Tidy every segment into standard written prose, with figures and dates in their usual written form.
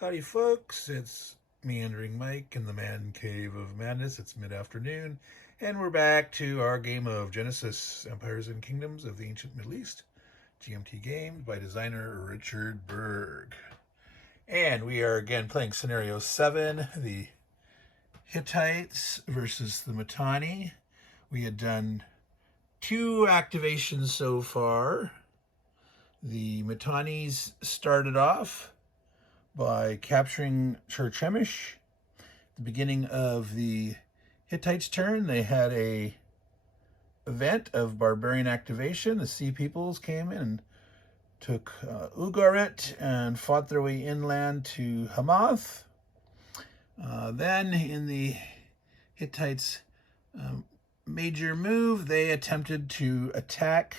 Howdy folks, it's Meandering Mike in the Man Cave of Madness. It's mid-afternoon, and we're back to our game of Genesis, Empires and Kingdoms of the Ancient Middle East, GMT games by designer Richard Berg. And we are again playing Scenario 7, the Hittites versus the Mitanni. We had done 2 activations so far. The Mitannis started off by capturing Churchemish. At the beginning of the Hittites' turn, they had a event of barbarian activation. The Sea Peoples came in and took Ugarit and fought their way inland to Hamath. Then in the Hittites' major move, they attempted to attack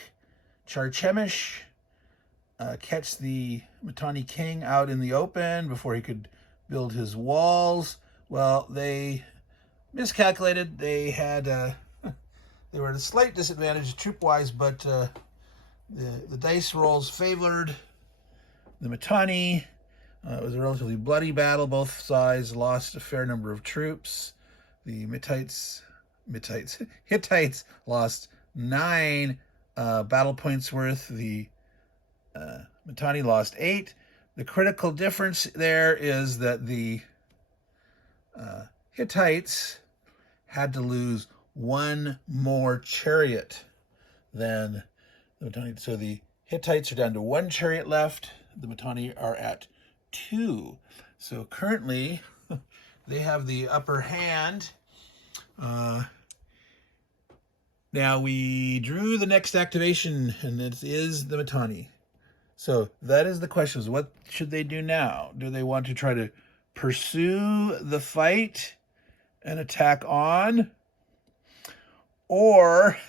Churchemish, catch the Mitanni king out in the open before he could build his walls. Well, they miscalculated. They had they were at a slight disadvantage troop-wise, but the dice rolls favored the Mitanni. It was a relatively bloody battle. Both sides lost a fair number of troops. The Hittites lost 9 battle points worth. The Mitanni lost 8. The critical difference there is that the Hittites had to lose 1 more chariot than the Mitanni. So the Hittites are down to 1 chariot left. The Mitanni are at 2. So currently they have the upper hand. Now we drew the next activation, and it is the Mitanni. So that is the question, is what should they do now? Do they want to try to pursue the fight and attack on? Or,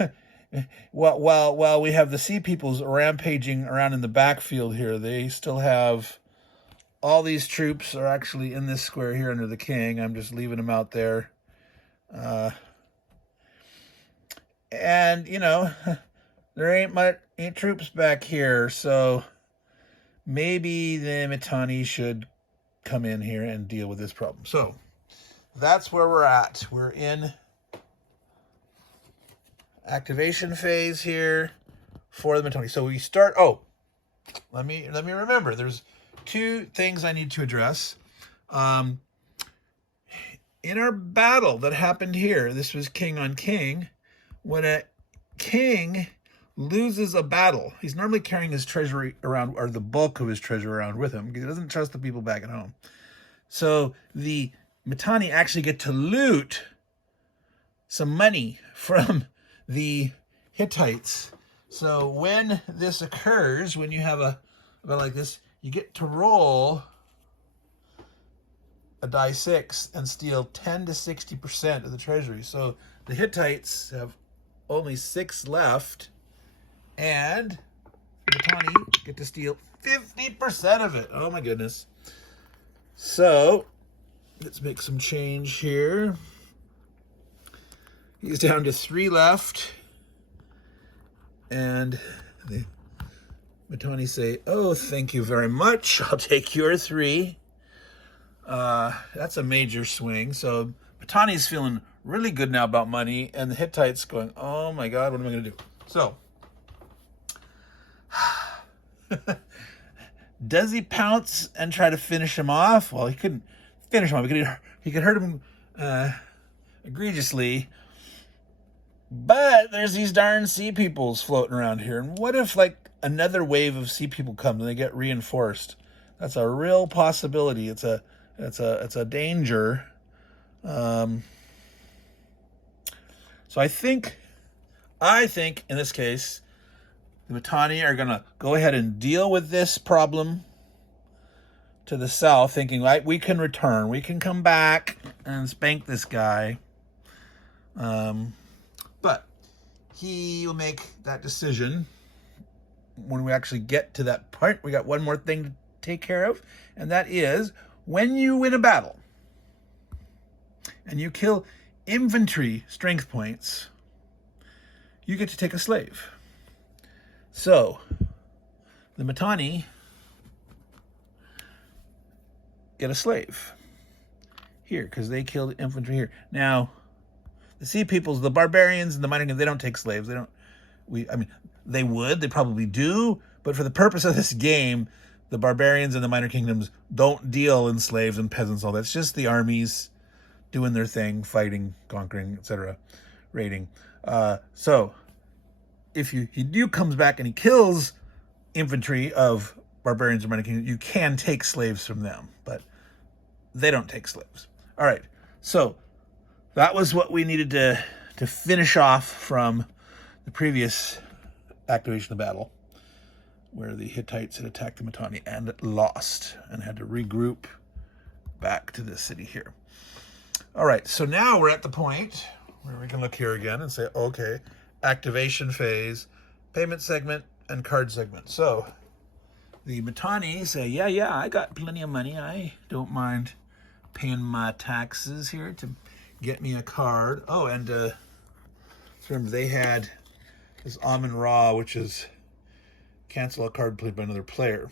while we have the Sea Peoples rampaging around in the backfield here, they still have all these troops are actually in this square here under the king. I'm just leaving them out there. And, you know, there ain't troops back here, so maybe the Mitanni should come in here and deal with this problem. So that's where we're at. We're in activation phase here for the Mitanni. So we start. Oh, let me remember. There's 2 things I need to address. In our battle that happened here, this was king on king. When a king loses a battle, he's normally carrying his treasury around, or the bulk of his treasure around with him, because he doesn't trust the people back at home. So the Mitanni actually get to loot some money from the Hittites. So when this occurs, when you have a battle like this, you get to roll a die 6 and steal 10 to 60% of the treasury. So the Hittites have only 6 left, and the Mitanni get to steal 50% of it. Oh my goodness. So let's make some change here. He's down to 3 left, and the Mitanni say, "Oh, thank you very much. I'll take your 3." That's a major swing. So Mitanni's feeling really good now about money, and the Hittites going, "Oh my God, what am I going to do?" So, does he pounce and try to finish him off? Well, he couldn't finish him off. He could hurt him egregiously. But there's these darn Sea Peoples floating around here. And what if, like, another wave of Sea People comes and they get reinforced? That's a real possibility. It's a danger. So I think in this case, the Mitanni are going to go ahead and deal with this problem to the south, thinking, right, we can return. We can come back and spank this guy. But he will make that decision when we actually get to that point. We got one more thing to take care of, and that is when you win a battle and you kill infantry strength points, you get to take a slave. So the Mitanni get a slave here because they killed infantry here. Now, the sea peoples, the barbarians and the minor kingdoms, they don't take slaves. They don't. I mean, they would. They probably do. But for the purpose of this game, the barbarians and the minor kingdoms don't deal in slaves and peasants. All that's just the armies doing their thing, fighting, conquering, etc., raiding. So if he comes back and he kills infantry of barbarians or minor kingdoms, you can take slaves from them, but they don't take slaves. All right, so that was what we needed to finish off from the previous activation of the battle, where the Hittites had attacked the Mitanni and lost and had to regroup back to this city here. All right, so now we're at the point where we can look here again and say, okay, activation phase, payment segment, and card segment. So the Mitanni say, yeah, I got plenty of money. I don't mind paying my taxes here to get me a card. Oh, and remember, they had this Amun Ra, which is cancel a card played by another player.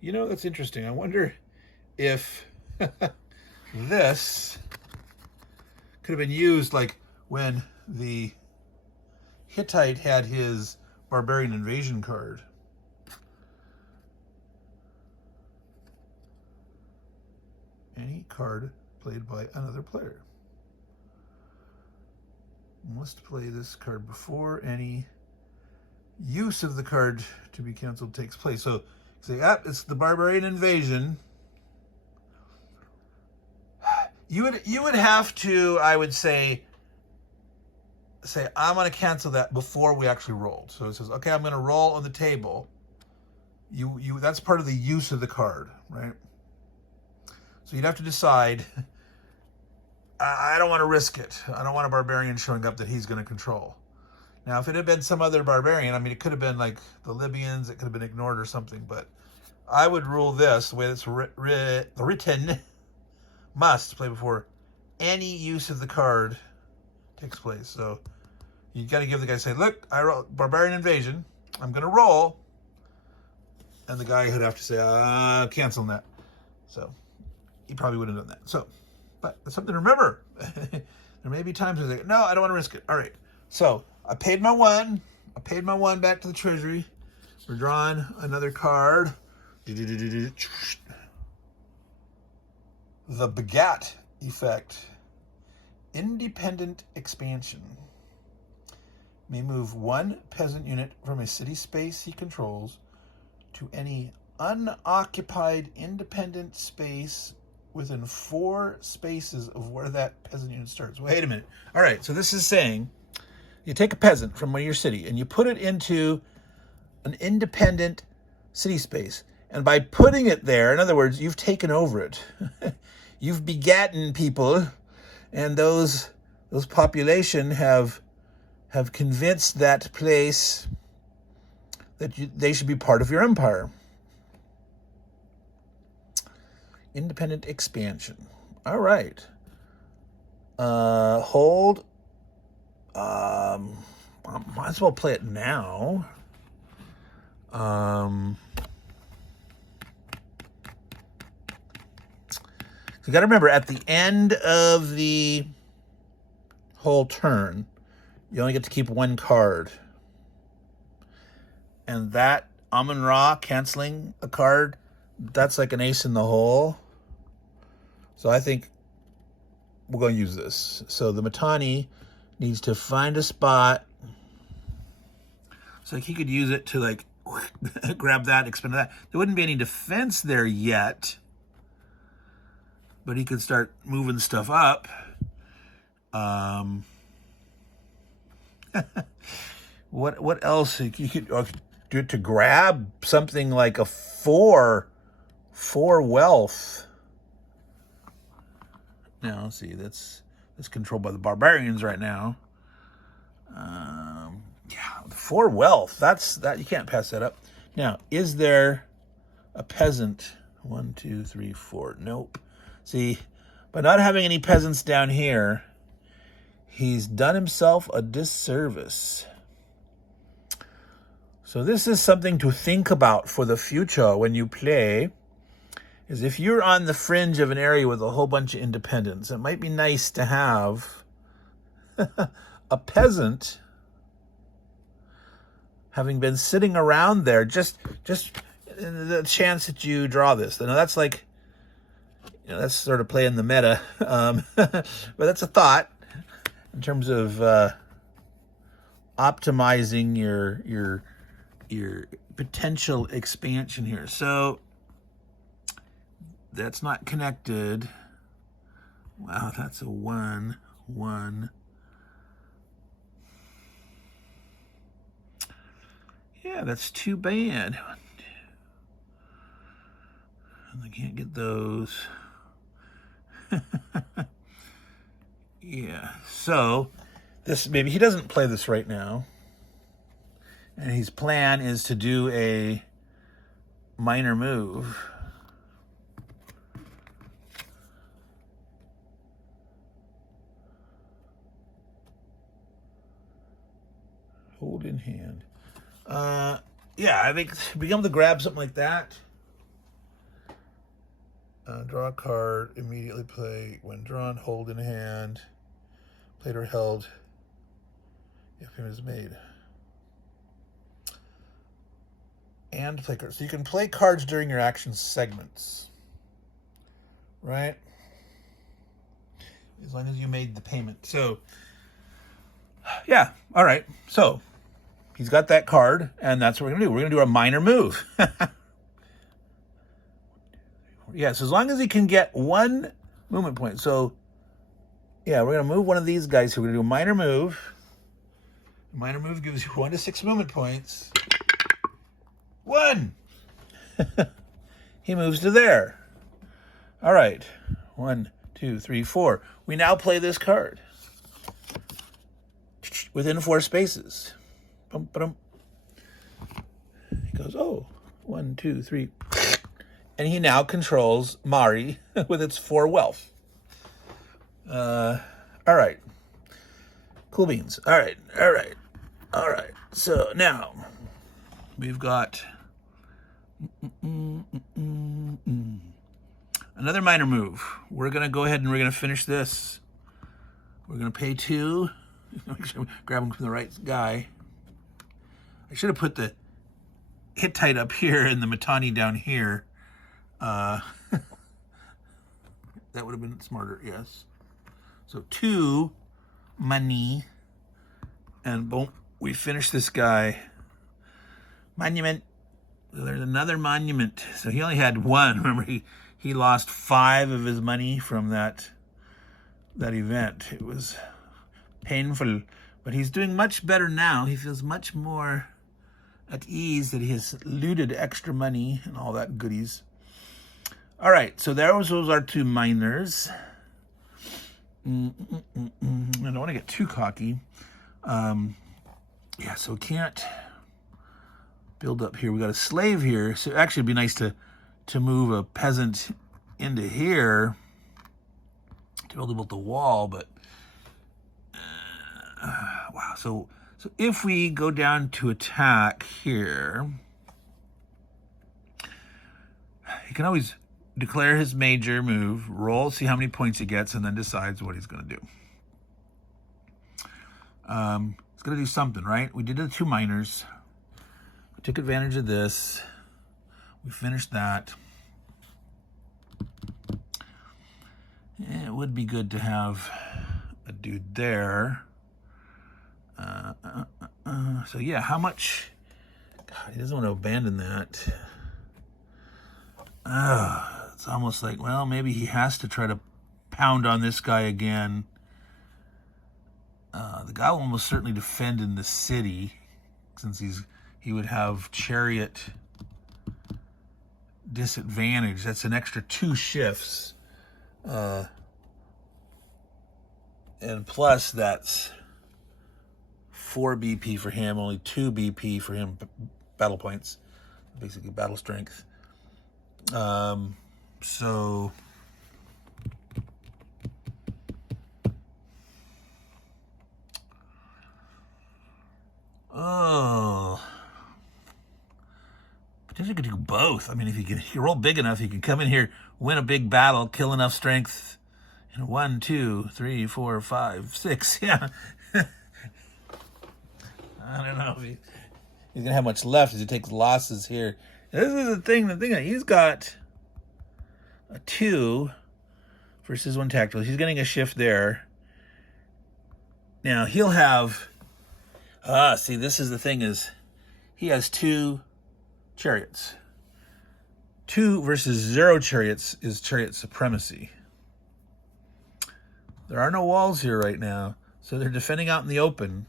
You know, that's interesting. I wonder if this could have been used like when the Hittite had his barbarian invasion card. Any card played by another player must play this card before any use of the card to be canceled takes place. So say, it's the barbarian invasion. You would have to, I would say I'm going to cancel that before we actually rolled. So it says, okay, I'm going to roll on the table. That's part of the use of the card, right? So you'd have to decide, I don't want to risk it. I don't want a barbarian showing up that he's going to control. Now, if it had been some other barbarian, I mean, it could have been like the Libyans, it could have been ignored or something, but I would rule this, the way it's written, must play before any use of the card takes place. So you got to give the guy, say, look, I roll barbarian invasion, I'm going to roll, and the guy would have to say, canceling that. So he probably wouldn't have done that. So, but it's something to remember. There may be times where they go, no, I don't want to risk it. All right, so I paid my one. I paid my one back to the treasury. We're drawing another card. The Begat effect. Independent expansion. May move one peasant unit from a city space he controls to any unoccupied independent space within 4 spaces of where that peasant unit starts. Wait a minute. All right, so this is saying you take a peasant from one of your city and you put it into an independent city space. And by putting it there, in other words, you've taken over it. You've begotten people, and those population have convinced that place that they should be part of your empire. Independent expansion. All right. Hold. Might as well play it now. So you got to remember, at the end of the whole turn, you only get to keep 1 card. And that Amun Ra canceling a card, that's like an ace in the hole. So I think we're going to use this. So the Mitanni needs to find a spot. So like he could use it to like grab that, expend that. There wouldn't be any defense there yet, but he could start moving stuff up. What else? You could do it to grab something like a 4 wealth. Now, see, that's controlled by the barbarians right now. Yeah, 4 wealth. That you can't pass that up. Now, is there a peasant? 1, 2, 3, 4. Nope. See, by not having any peasants down here, he's done himself a disservice. So this is something to think about for the future when you play, is if you're on the fringe of an area with a whole bunch of independents, it might be nice to have a peasant having been sitting around there, just the chance that you draw this. Now that's like, that's sort of playing the meta, but that's a thought in terms of optimizing your potential expansion here. So that's not connected. Wow, that's a 1, 1. Yeah, that's too bad. I can't get those. Yeah, so this, maybe he doesn't play this right now, and his plan is to do a minor move. Hold in hand. Yeah, I think being able to grab something like that. Draw a card, immediately play when drawn, hold in hand, played or held if it is made. And play cards. So you can play cards during your action segments, right? As long as you made the payment. So, yeah, all right. So, he's got that card, and that's what we're going to do. We're going to do a minor move. Yes, as long as he can get 1 movement point. So, yeah, we're going to move one of these guys. So we're going to do a minor move. A minor move gives you 1 to 6 movement points. 1! He moves to there. All right. 1, 2, 3, 4. We now play this card. Within 4 spaces. Bum, ba-dum. He goes, oh, 1, 2, 3. And he now controls Mari with its 4 wealth. All right. Cool beans. All right. So now we've got another minor move. We're going to go ahead and we're going to finish this. We're going to pay 2. Grab him from the right guy. I should have put the Hittite up here and the Mitanni down here. That would have been smarter, yes. So 2 money, and boom, we finish this guy. Monument. There's another monument. So he only had 1. Remember, he lost 5 of his money from that event. It was painful, but he's doing much better now. He feels much more at ease that he has looted extra money and all that goodies. All right, so those are 2 minors. I don't want to get too cocky. Yeah, so can't build up here. We got a slave here. So actually it'd be nice to move a peasant into here to build about the wall, but wow. So if we go down to attack here, he can always declare his major move, roll, see how many points he gets, and then decides what he's going to do. He's going to do something, right? We did the 2 minors. We took advantage of this. We finished that. Yeah, it would be good to have a dude there. So yeah, how much? God, he doesn't want to abandon that. It's almost like, well, maybe he has to try to pound on this guy again. The guy will almost certainly defend in the city, since he would have chariot disadvantage. That's an extra 2 shifts. And plus that's 4 BP for him, only 2 BP for him, battle points, basically battle strength. So you could do both. I mean, if you roll big enough, you can come in here, win a big battle, kill enough strength. 1, 2, 3, 4, 5, 6. Yeah. I don't know if he's going to have much left as he takes losses here. This is the thing he's got a 2 versus 1 tactical. He's getting a shift there. Now, he'll have... see, this is the thing is, he has 2 chariots. 2 versus 0 chariots is chariot supremacy. There are no walls here right now, so they're defending out in the open.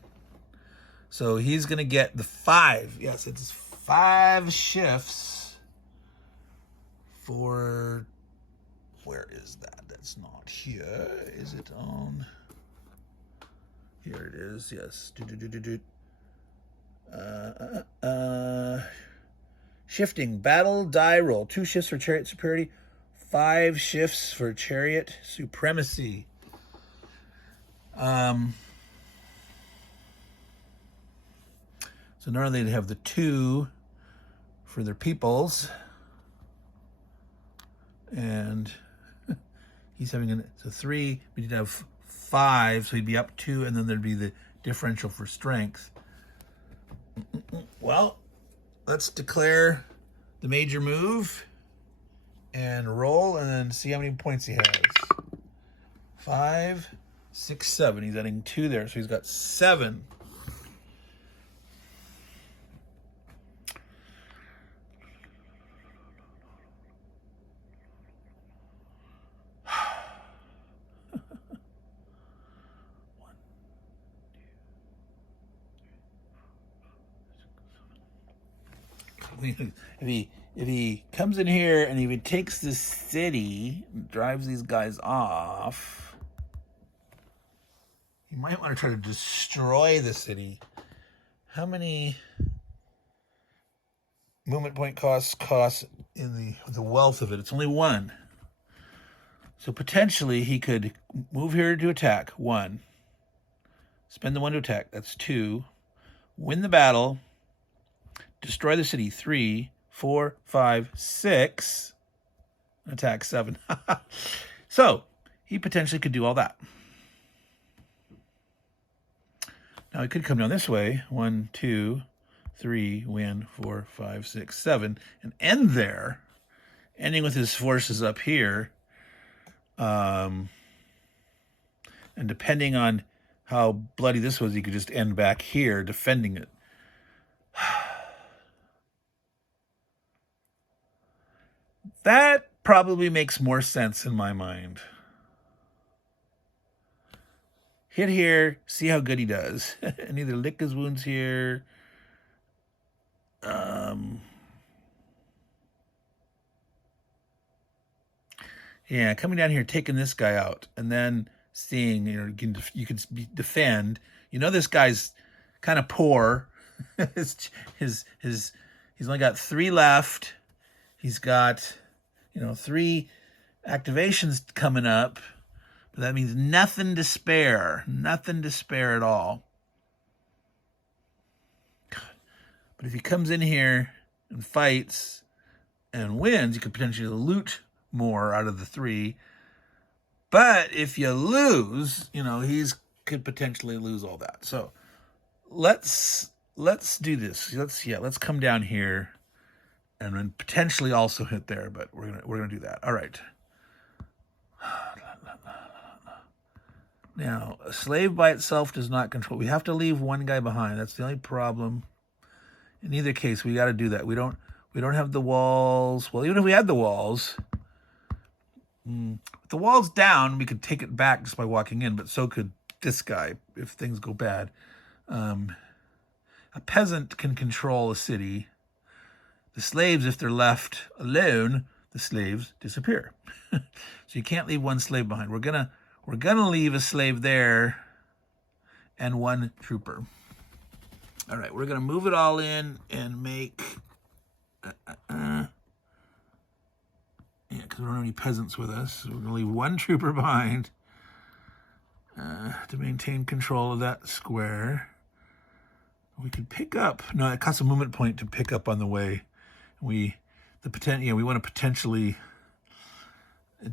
So he's going to get the 5. Yes, it's 5 shifts for... Where is that? That's not here. Is it on... Here it is, yes. Shifting, battle, die roll. 2 shifts for chariot superiority. 5 shifts for chariot supremacy. So normally they'd have the 2 for their peoples. And he's having a 3, but he'd have 5, so he'd be up 2, and then there'd be the differential for strength. Well, let's declare the major move and roll, and then see how many points he has. 5, 6, 7. He's adding 2 there, so he's got 7. If he comes in here and if he takes this city and drives these guys off, you might want to try to destroy the city. How many movement point costs in the wealth of it? It's only 1. So potentially he could move here to attack. 1. Spend the 1 to attack. That's 2. Win the battle. Destroy the city. 3, 4, 5, 6. Attack 7. So he potentially could do all that. Now he could come down this way. 1, 2, 3, win, 4, 5, 6, 7, and end there, ending with his forces up here. And depending on how bloody this was, he could just end back here defending it. That probably makes more sense in my mind. Hit here, see how good he does. And either lick his wounds here. Yeah, coming down here, taking this guy out, and then seeing, you can defend. You know this guy's kind of poor. He's only got 3 left. He's got 3 activations coming up, but that means nothing to spare at all. But if he comes in here and fights and wins, you could potentially loot more out of the 3. But if you lose, he's could potentially lose all that. So let's do this. Let's come down here and then potentially also hit there, but we're gonna do that. All right. Now, a slave by itself does not control. We have to leave 1 guy behind. That's the only problem. In either case, we got to do that. We don't have the walls. Well, even if we had the walls, with the walls down, we could take it back just by walking in, but so could this guy if things go bad. A peasant can control a city. The slaves, if they're left alone, the slaves disappear. So you can't leave 1 slave behind. We're gonna leave a slave there and 1 trooper. All right, we're gonna move it all in and make yeah, because we don't have any peasants with us. So we're gonna leave 1 trooper behind to maintain control of that square. We could pick up. No, it costs a movement point to pick up on the way. We want to potentially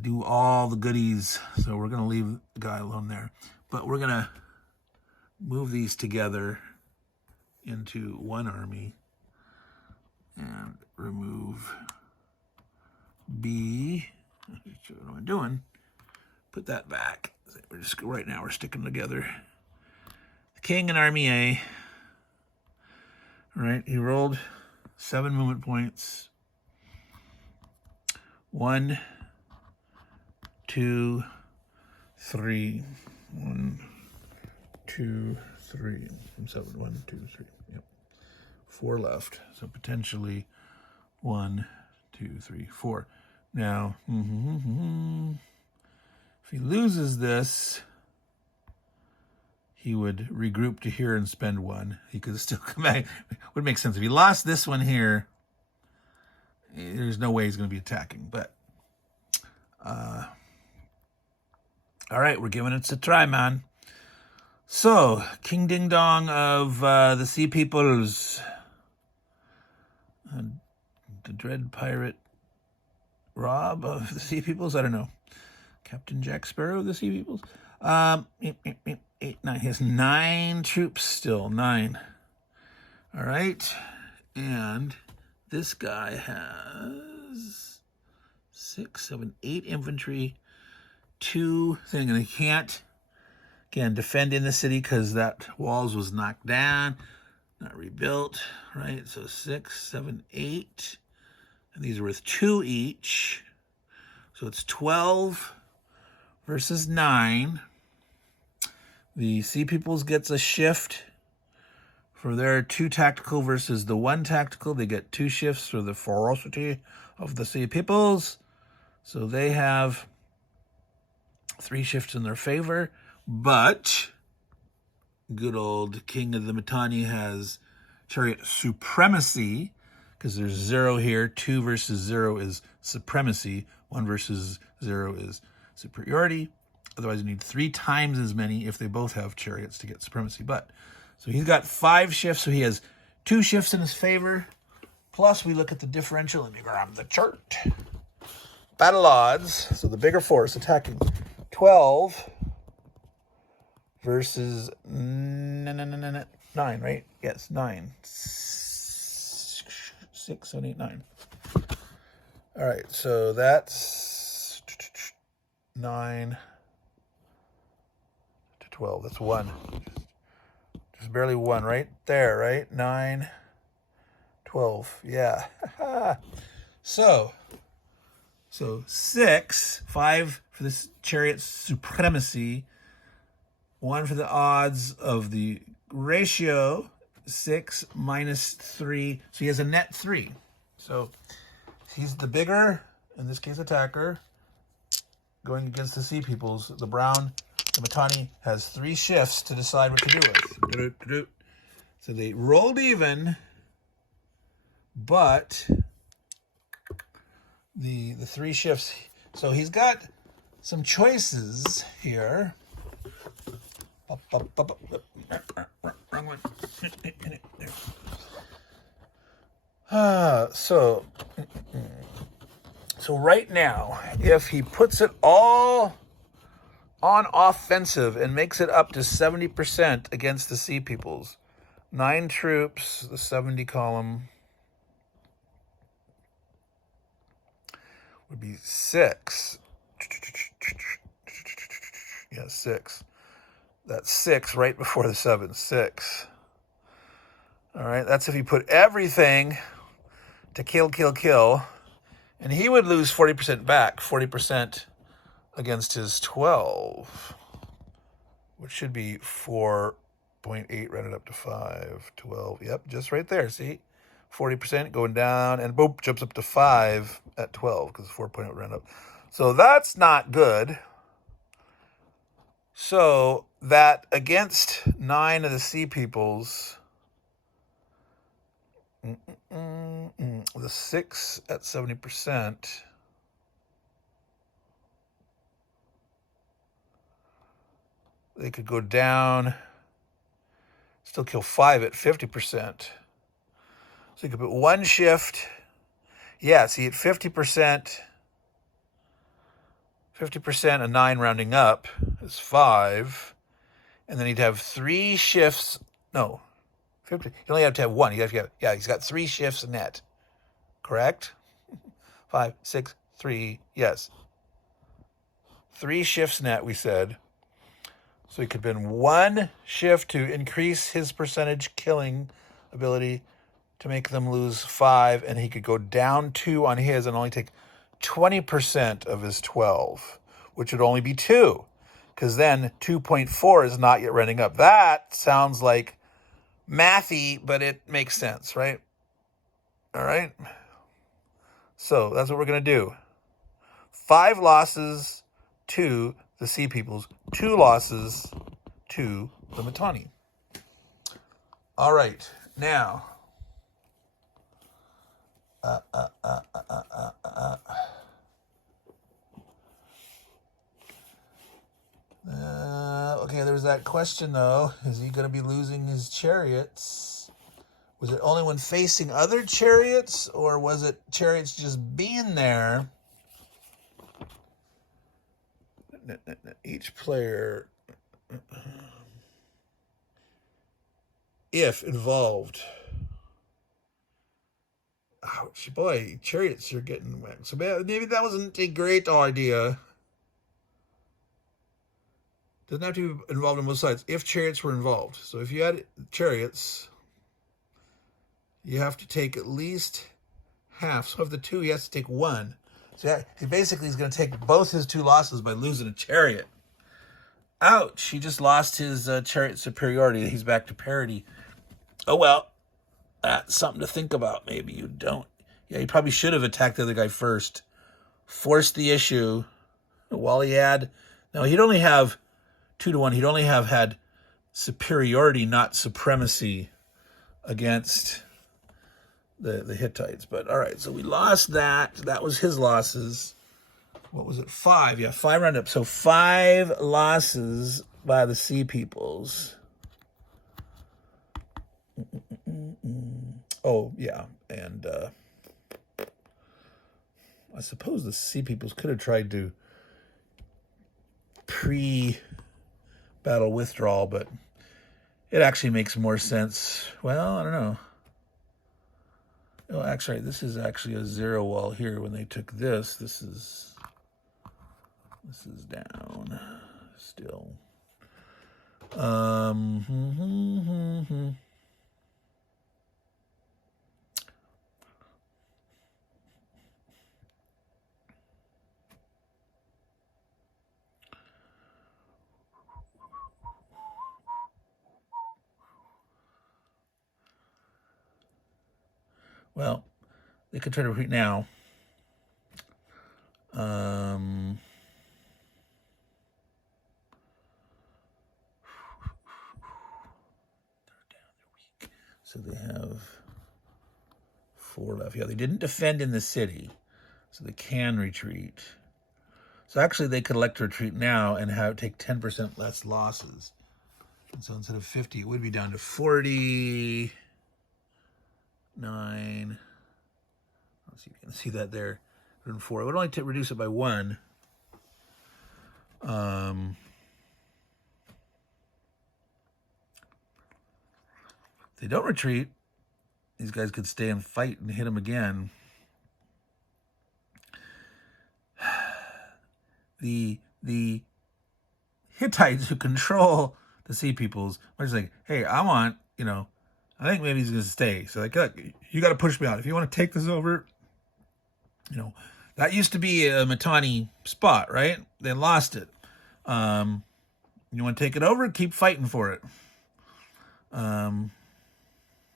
do all the goodies, so we're going to leave the guy alone there. But we're going to move these together into one army and remove B. What am I doing? Put that back. Right now we're sticking together. The king in Army A. All right, he rolled 7 movement points. 1, 2, 3. 1, 2, 3. From 7. 1, 2, 3. Yep. 4 left. So potentially 1, 2, 3, 4. Now, if he loses this, he would regroup to here and spend 1. He could still come back. Would make sense. If he lost this one here, there's no way he's going to be attacking. But, all right, we're giving it a try, man. So, King Ding Dong of the Sea Peoples. The Dread Pirate Rob of the Sea Peoples? I don't know. Captain Jack Sparrow of the Sea Peoples? 8, 9. He has 9 troops still. 9. All right. And this guy has 6, 7, 8 infantry, 2 thing, and he can't, again, defend in the city because that walls was knocked down, not rebuilt, right? So 6, 7, 8, and these are worth 2 each. So it's 12 versus 9. The Sea Peoples gets a shift for their 2 tactical versus the 1 tactical. They get 2 shifts for the ferocity of the Sea Peoples. So they have 3 shifts in their favor. But good old King of the Mitanni has chariot supremacy, because there's 0 here. 2 versus 0 is supremacy. 1 versus 0 is superiority. Otherwise, you need 3 times as many if they both have chariots to get supremacy. But so he's got 5 shifts, so he has 2 shifts in his favor. Plus, we look at the differential. Let me grab the chart. Battle odds. So the bigger force attacking 12 versus 9, right? Yes, 9. 6, 7, 8, 9. All right, so that's 9 to 12. That's 1. Just barely 1 right there, right? 9, 12. Yeah. So 6, 5 for this chariot supremacy, 1 for the odds of the ratio, 6 minus 3. So he has a net 3. So he's the bigger, in this case, attacker, going against the Sea Peoples. The brown, the Mitanni, has 3 shifts to decide what to do with. So they rolled even, but the 3 shifts. So he's got some choices here. Wrong one. So right now, if he puts it all on offensive and makes it up to 70% against the Sea Peoples, 9 troops, the 70 column would be 6. Yeah, 6. That's 6 right before the 7. 6. All right, that's if you put everything to kill. And he would lose 40% back, 40% against his 12, which should be 4.8 rounded up to 5, 12. Yep, just right there, see? 40% going down, and boom, jumps up to 5 at 12 because 4.8 rounded up. So that's not good. So that against 9 of the Sea Peoples, the 6 at 70%, they could go down, still kill 5 at 50%. So you could put 1 shift Yeah, see, at 50%, 50% of 9 rounding up is 5. And then he'd have 3 shifts. No, 50. You only have to have 1. Yeah, he's got 3 shifts net. Correct? 5, 6, 3. Yes. 3 shifts net, we said. So he could have been 1 shift to increase his percentage killing ability to make them lose 5, and he could go down 2 on his and only take 20% of his 12, which would only be 2, because then 2.4 is not yet running up. That sounds like mathy, but it makes sense, right? All right. So that's what we're going to do. 5 losses to the Sea Peoples, 2 losses to the Mitanni. All right. Now, okay, there's that question, though. Is he going to be losing his chariots? Was it only when facing other chariots, or was it chariots just being there? Each player, if involved. Ouch, boy, chariots are getting whacked. So maybe that wasn't a great idea. Doesn't have to be involved on both sides. If chariots were involved. So if you had chariots, you have to take at least half. So of the 2, he has to take 1. So yeah, he basically is going to take both his 2 losses by losing a chariot. Ouch, he just lost his chariot superiority. He's back to parity. Oh, well, that's something to think about. Maybe you don't. Yeah, he probably should have attacked the other guy first. Forced the issue while he had... No, he'd only have 2-1. He'd only have had superiority, not supremacy, against the Hittites. But all right, so we lost that. That was his losses. What was it? 5. Yeah, 5 roundup. So 5 losses by the Sea Peoples. Oh, yeah. And I suppose the Sea Peoples could have tried to pre-battle withdrawal, but it actually makes more sense. Well, I don't know. Oh, actually, this is actually a 0 wall here. When they took this, this is down still. Well, they could try to retreat now. So they have 4 left. Yeah, they didn't defend in the city, so they can retreat. So actually, they could elect to retreat now and take 10% less losses. And so instead of 50, it would be down to 49. Let's see if you can see that there. 104. It would only reduce it by 1. If they don't retreat, these guys could stay and fight and hit them again. The Hittites who control the Sea Peoples are just like, hey, I think maybe he's going to stay. So like, look, you got to push me out. If you want to take this over, that used to be a Mitanni spot, right? They lost it. You want to take it over? Keep fighting for it.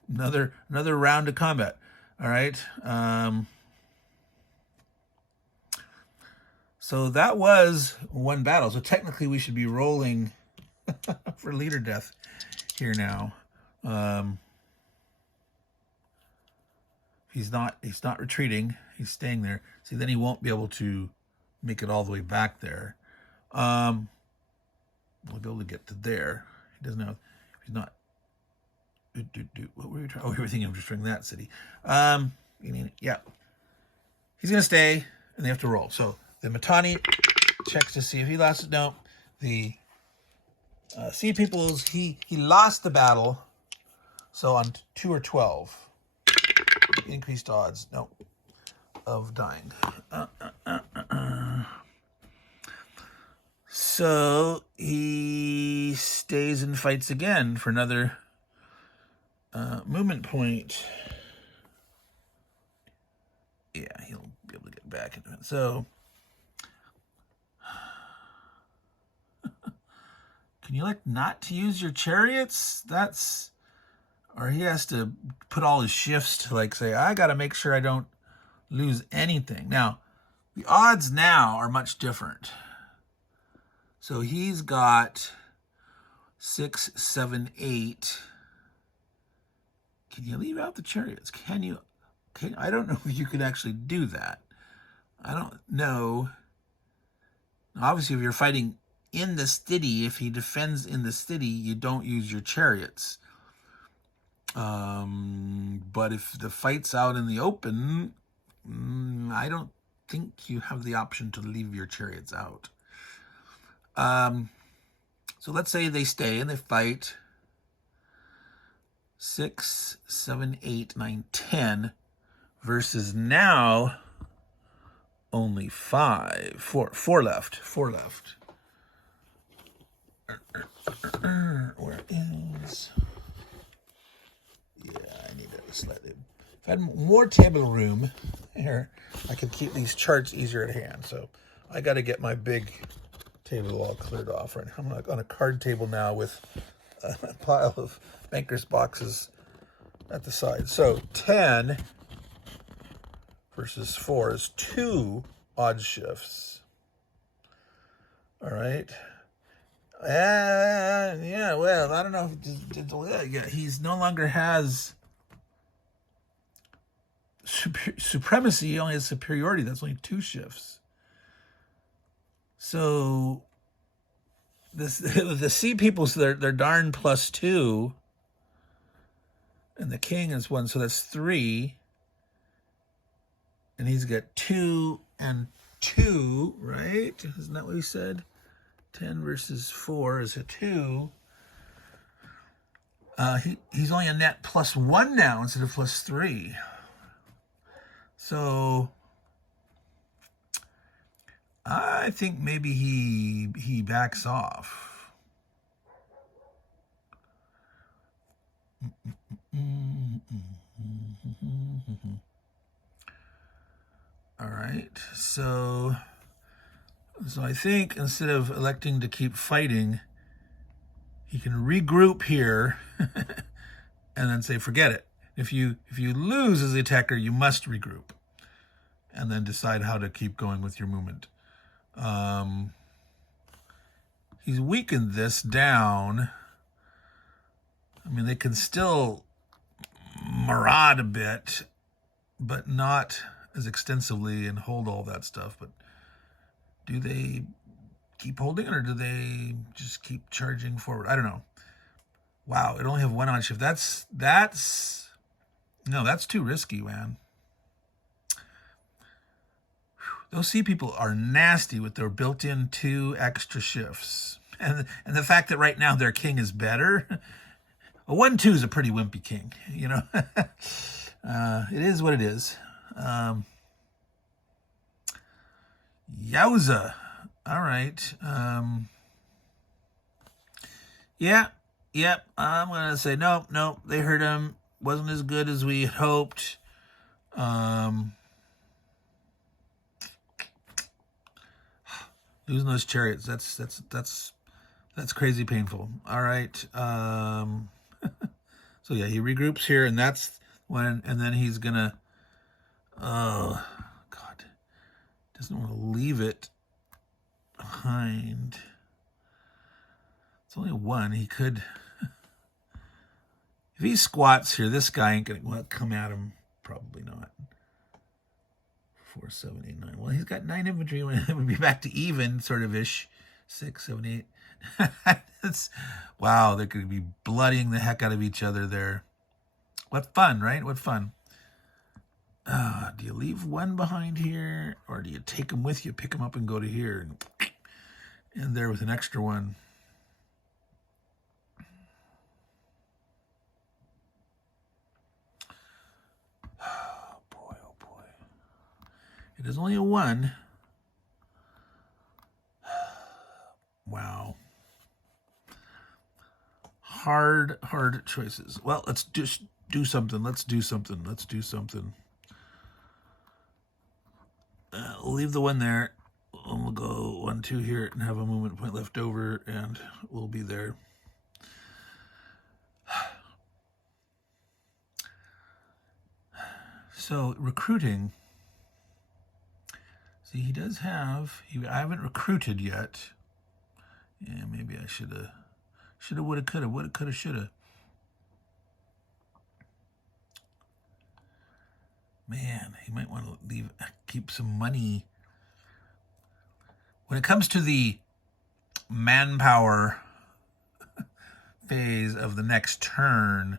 Another round of combat. All right. So that was 1 battle. So technically we should be rolling for leader death here now. He's not retreating. He's staying there. See, then he won't be able to make it all the way back there. We'll be able to get to there. He doesn't know. He's not. What were we trying? Oh, we were thinking of destroying that city. Yeah. he's going to stay, and they have to roll. So the Mitanni checks to see if he lost it. No. The Sea Peoples, he lost the battle. So on 2 or 12, increased odds, no, of dying. So he stays and fights again for another movement point. Yeah, he'll be able to get back into it. So, can you elect not to use your chariots? Or he has to put all his shifts to like say, I got to make sure I don't lose anything. Now, the odds now are much different. So he's got 6, 7, 8. Can you leave out the chariots? Can you? I don't know if you could actually do that. I don't know. Obviously, if you're fighting in the city, if he defends in the city, you don't use your chariots. But if the fight's out in the open, I don't think you have the option to leave your chariots out. So let's say they stay and they fight 6, 7, 8, 9, 10 versus now only 5. 4 left. 4 left. Where is... Yeah, I need to slightly... If I had more table room here, I could keep these charts easier at hand. So I got to get my big table all cleared off right now. I'm like on a card table now with a pile of banker's boxes at the side. So 10 versus 4 is 2 odd shifts. All right. Yeah, well, I don't know if he's no longer has supremacy. He only has superiority. That's only 2 shifts. So the Sea Peoples, they're darn +2, and the king is 1, so that's 3. And he's got 2 and 2, right? Isn't that what he said? 10 versus 4 is a 2. He's only a net +1 now instead of +3. So I think maybe he backs off. All right, so I think instead of electing to keep fighting, he can regroup here and then say, forget it. If you lose as the attacker, you must regroup and then decide how to keep going with your movement. He's weakened this down. I mean, they can still maraud a bit, but not as extensively and hold all that stuff. But do they keep holding it or do they just keep charging forward? I don't know. Wow, it only have 1 odd shift. That's too risky, man. Those Sea People are nasty with their built-in 2 extra shifts. And the fact that right now their king is better. A 1-2 is a pretty wimpy king, you know. It is what it is. Yowza. All right. Yep. I'm going to say no. They hurt him. Wasn't as good as we hoped. Losing those chariots, that's crazy painful. All right. So yeah, he regroups here, and that's when, and then he's gonna, oh God, doesn't want to leave it behind. It's only 1. He could, if he squats here, this guy ain't gonna come at him. Probably not. 4, 7, 8, 9. Well, he's got 9 infantry. It would be back to even, sort of ish. 6, 7, 8. Wow, they're going to be bloodying the heck out of each other there. What fun, right? What fun. Do you leave one behind here, or do you take them with you, pick them up and go to here, and there with an extra one? Oh boy, oh boy. It is only a 1. Wow. Hard choices. Well, let's just do something. Let's do something. We'll leave the 1 there. And we'll go 1, 2 here and have a movement point left over, and we'll be there. So recruiting. See, he does have. I haven't recruited yet. Yeah, maybe I shoulda, woulda, coulda, shoulda. Man, he might want to keep some money. When it comes to the manpower phase of the next turn,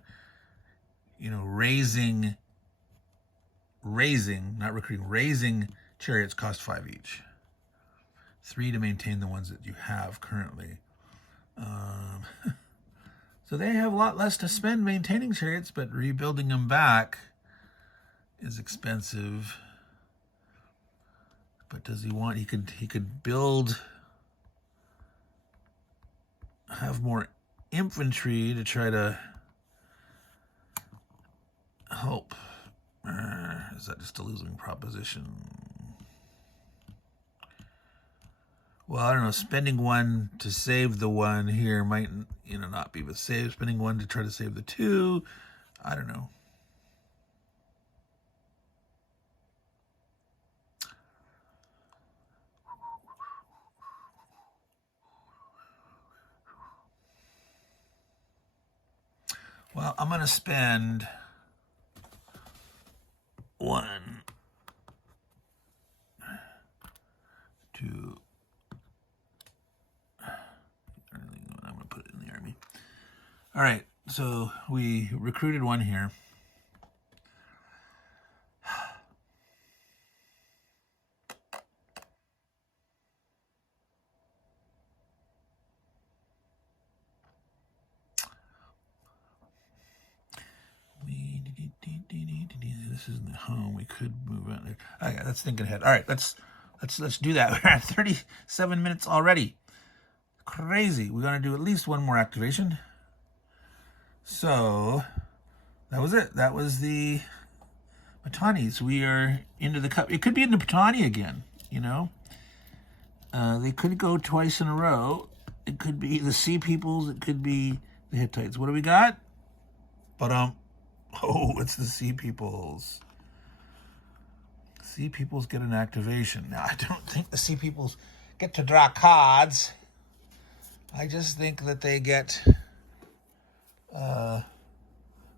raising, not recruiting, raising chariots cost 5 each. 3 to maintain the ones that you have currently. So they have a lot less to spend maintaining chariots, but rebuilding them back is expensive. But does he want? He could build, have more infantry to try to help. Is that just a losing proposition? Well, I don't know. Spending 1 to save the 1 here might, not be, but spending 1 to try to save the 2. I don't know. Well, I'm going to spend 1, 2. I'm going to put it in the army. All right, so we recruited 1 here. This isn't the home. We could move out there. Okay, let's think ahead. All right, let's do that. We're at 37 minutes already. Crazy. We're gonna do at least 1 more activation. So that was it. That was the Mitannis. We are into the cup. It could be in the Mitanni again. They could go twice in a row. It could be the Sea Peoples. It could be the Hittites. What do we got? Oh, it's the Sea Peoples. Sea Peoples get an activation. Now, I don't think the Sea Peoples get to draw cards. I just think that they get, well,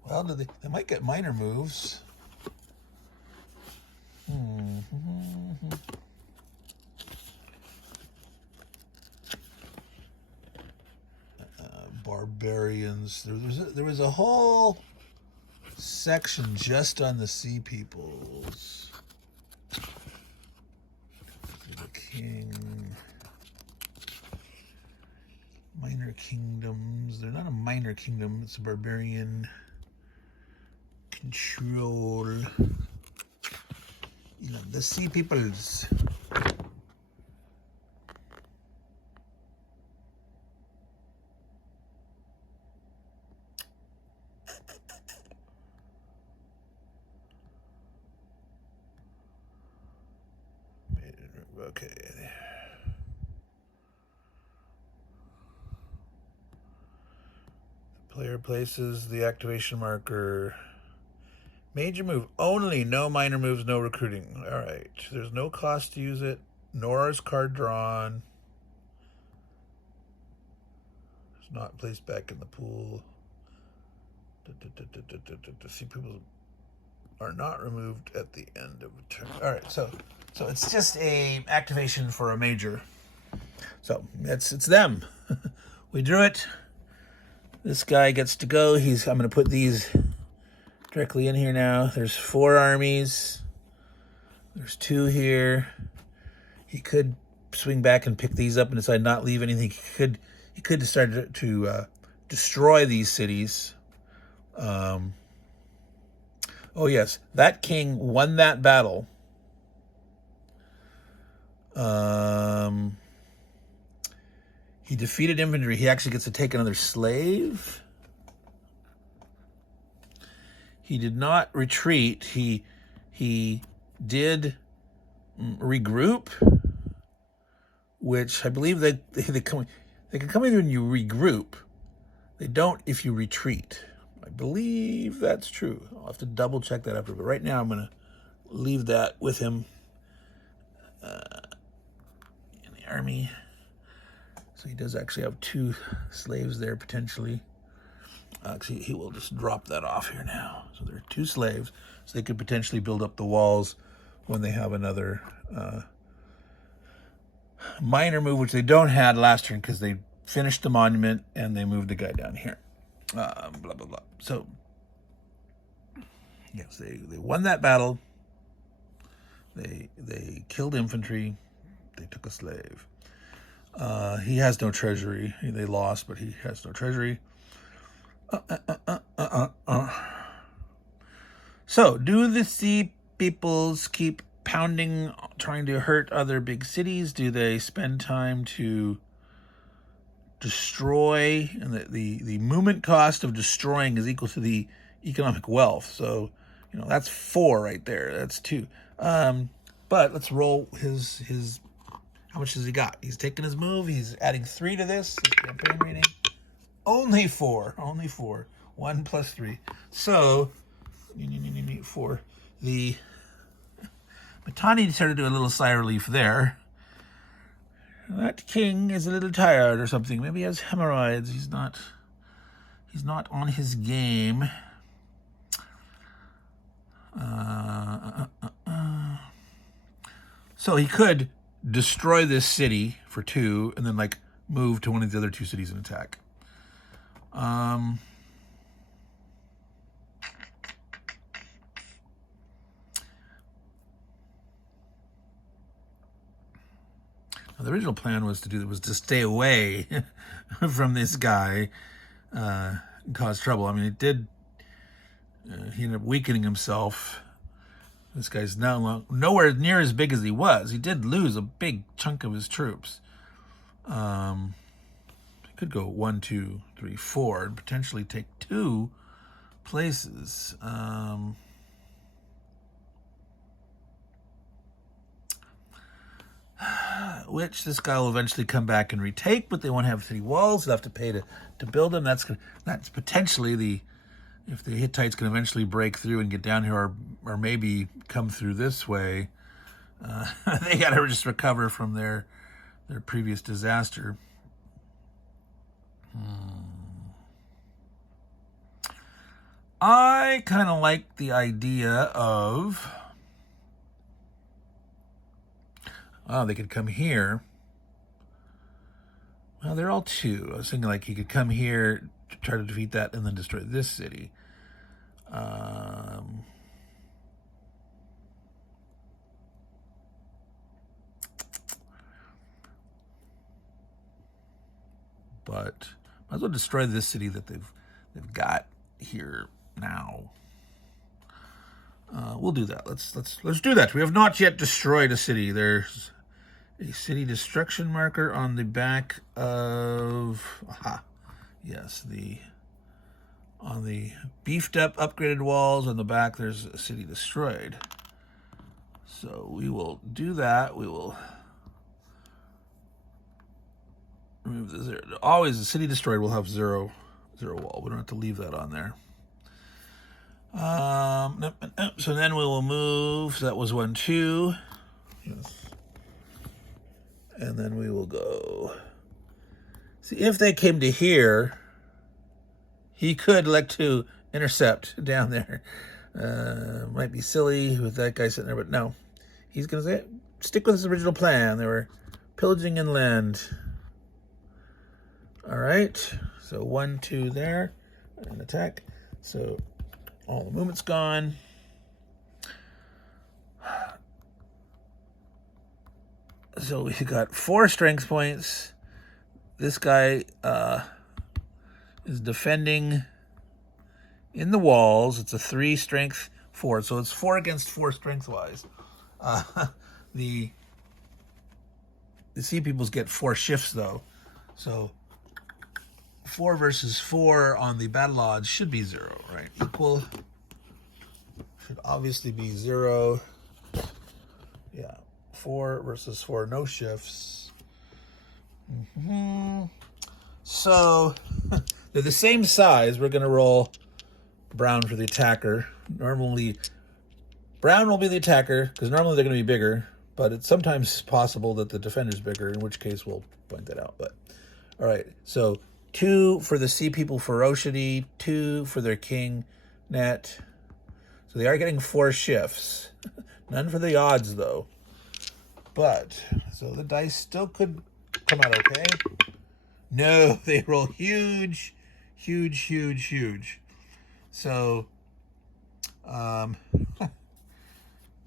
they might get minor moves. Barbarians. There was a whole section just on the Sea Peoples. The King. Minor kingdoms. They're not a minor kingdom. It's a barbarian control. The Sea Peoples. Okay. The player places the activation marker. Major move only. No minor moves, no recruiting. All right. There's no cost to use it. Nora's card drawn. It's not placed back in the pool. See, people are not removed at the end of a turn. All right. So it's just a activation for a major. So it's them. We drew it. This guy gets to go. I'm going to put these directly in here now. There's 4 armies. There's 2 here. He could swing back and pick these up and decide not leave anything. He could decide to destroy these cities. Oh yes, that king won that battle. He defeated infantry. He actually gets to take another slave. He did not retreat. He did regroup, which I believe they can come in when you regroup. They don't if you retreat. I believe that's true. I'll have to double check that after. But right now I'm going to leave that with him in the army. So he does actually have 2 slaves there potentially. Actually, he will just drop that off here now. So there are 2 slaves. So they could potentially build up the walls when they have another minor move, which they don't had last turn because they finished the monument and they moved the guy down here. Blah, blah, blah. So, yes, they won that battle. They killed infantry. They took a slave. He has no treasury. They lost, but he has no treasury. So, do the sea peoples keep pounding, trying to hurt other big cities? Do they spend time to destroy? And the movement cost of destroying is equal to the economic wealth. So, that's 4 right there. That's 2. But let's roll his. How much has he got? He's taking his move. He's adding 3 to this. His campaign rating. Only 4. 1 plus 3. So, 4. The Mitanni started to do a little sigh of relief there. That king is a little tired or something. Maybe he has hemorrhoids. He's not on his game. So he could destroy this city for 2 and then move to one of the other 2 cities and attack. The original plan was to stay away from this guy and cause trouble. I mean, it did. He ended up weakening himself. This guy's now nowhere near as big as he was. He did lose a big chunk of his troops. He could go 1, 2, 3, 4, and potentially take 2 places. Which this guy will eventually come back and retake, but they won't have city walls. They'll have to pay to build them. That's potentially if the Hittites can eventually break through and get down here, or maybe come through this way. They got to just recover from their previous disaster. I kind of like the idea of. Oh, they could come here. Well, they're all 2. I was thinking he could come here to try to defeat that and then destroy this city. But might as well destroy this city that they've got here now. We'll do that. Let's do that. We have not yet destroyed a city. There's a city destruction marker on the back of, yes, on the beefed up, upgraded walls on the back, there's a city destroyed. So we will do that. We will remove the 0. Always a city destroyed will have 0 wall. We don't have to leave that on there. So then we will move. So that was 1, 2. Yes. And then we will go. See, if they came to here, he could elect to intercept down there. Might be silly with that guy sitting there, but no. He's going to stick with his original plan. They were pillaging inland. All right. So 1, 2 there. And attack. So All the movement's gone. So we got 4 strength points. This guy is defending in the walls. It's a 3 strength 4, so it's 4 against 4 strength wise. The sea peoples get 4 shifts though, so 4 versus 4 on the battle odds should be 0, right? Equal should obviously be 0. Yeah, 4 versus 4, no shifts. So they're the same size. We're going to roll brown for the attacker. Normally, brown will be the attacker because normally they're going to be bigger, but it's sometimes possible that the defender's bigger, in which case we'll point that out. But all right, so 2 for the sea people ferocity, 2 for their king net. So they are getting 4 shifts. None for the odds though. But so the dice still could come out okay. No, they roll huge, huge, huge, huge. So, so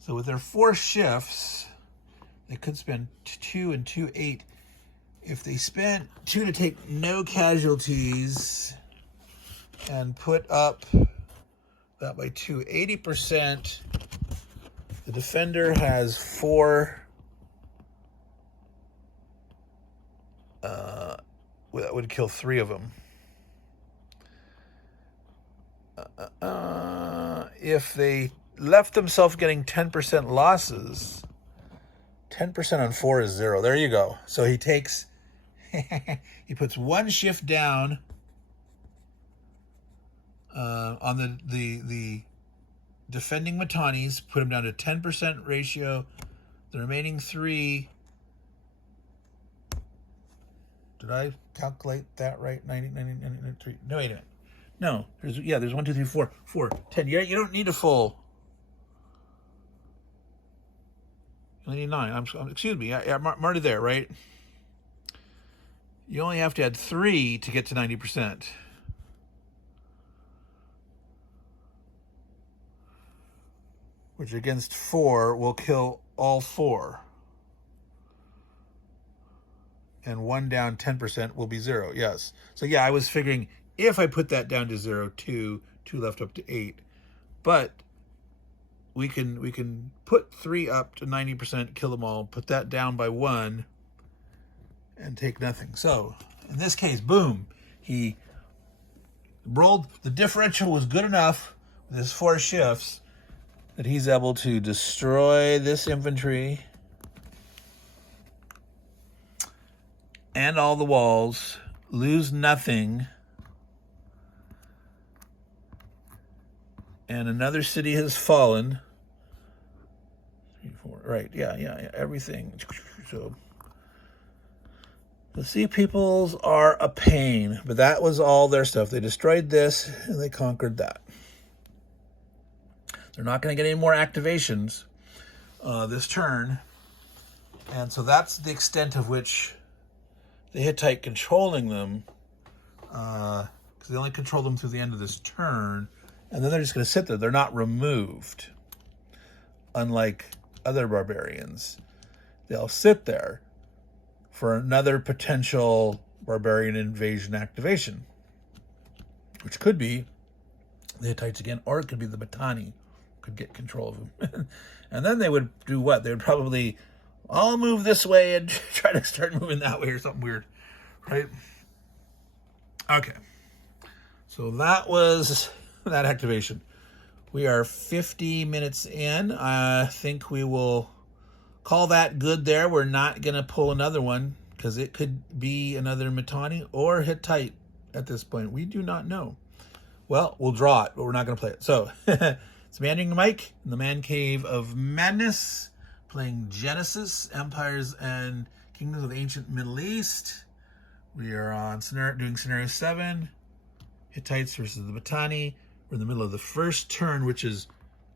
with their 4 shifts, they could spend 2 and 2, 8. If they spent 2 to take no casualties and put up that by 2, 80%, the defender has 4. That would kill 3 of them. If they left themselves getting 10% losses, 10% on 4 is 0. There you go. So he takes, he puts 1 shift down on the defending Mitannis, put him down to 10% ratio. The remaining 3. Did I calculate that right? 90, 93. No, wait a minute. No, there's 1, 2, 3, 4, 4, 10. You don't need a full. You only need 9. Excuse me. I'm already there, right? You only have to add 3 to get to 90%. Which against 4 will kill all 4. And 1 down 10% will be 0. Yes. So yeah, I was figuring if I put that down to 0, 2 left up to 8. But we can put 3 up to 90%, kill them all, put that down by 1, and take nothing. So in this case, boom, he rolled. The differential was good enough with his 4 shifts that he's able to destroy this infantry and all the walls, lose nothing, and another city has fallen. 3, 4, right, yeah, everything. So the sea peoples are a pain, but that was all their stuff. They destroyed this and they conquered that. They're not going to get any more activations this turn, and so that's the extent of which the Hittite controlling them, because they only control them through the end of this turn, and then they're just going to sit there. They're not removed, unlike other barbarians. They'll sit there for another potential barbarian invasion activation, which could be the Hittites again, or it could be the Mitanni could get control of them. And then they would do what? They would probably, I'll move this way and try to start moving that way or something weird, right? Okay. So that was that activation. We are 50 minutes in. I think we will call that good there. We're not going to pull another one because it could be another Mitanni or Hittite at this point. We do not know. Well, we'll draw it, but we're not going to play it. So it's Meandering Mike in the Man Cave of Madness, playing Genesis, Empires and Kingdoms of the Ancient Middle East. We are on doing scenario 7, Hittites versus the Mitanni. We're in the middle of the first turn, which is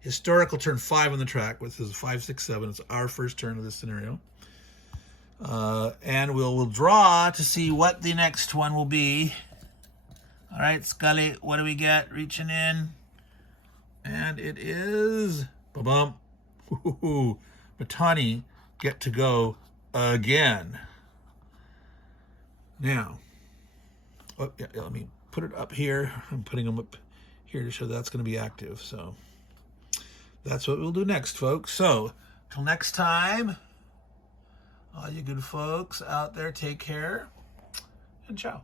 historical turn 5 on the track, which is 5, 6, 7. It's our first turn of this scenario. And we'll draw to see what the next one will be. All right, Scully, what do we get? Reaching in. And it is, ba-bum, Mitanni get to go again. Now, oh, yeah, let me put it up here. I'm putting them up here to show that's going to be active. So that's what we'll do next, folks. So till next time, all you good folks out there, take care and ciao.